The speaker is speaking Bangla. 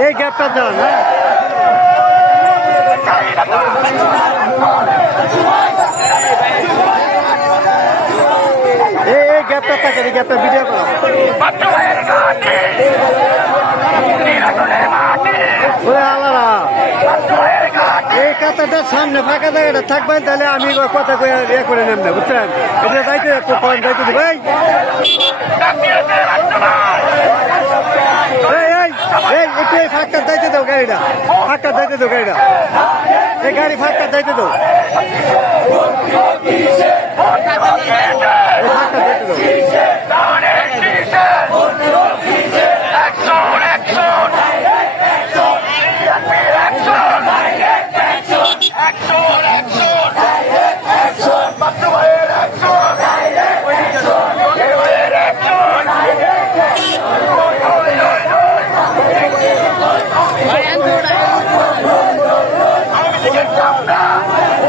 এই গ্যাপটা দাঁড়ান হ্যাঁ এই গ্যাপটা থাকে এই গ্যাপটা ভিডিও করো ওরে আল্লাহরা এই কাতারটার সামনে ফাঁকা জায়গাটা থাকবেন তাহলে আমি কথা ইয়ে করে নেব না বুঝছেন এটা যাইতে একটু পয়েন্ট যাইতে দি ভাই একটু এই ফাঁকটা যাইতে দাও গাড়িটা ফাঁকটা যাইতে দাও গাড়িটা এই গাড়ি ফাঁকটা যাইতে দাও ফাঁকটা যাইতে দাও Ayan,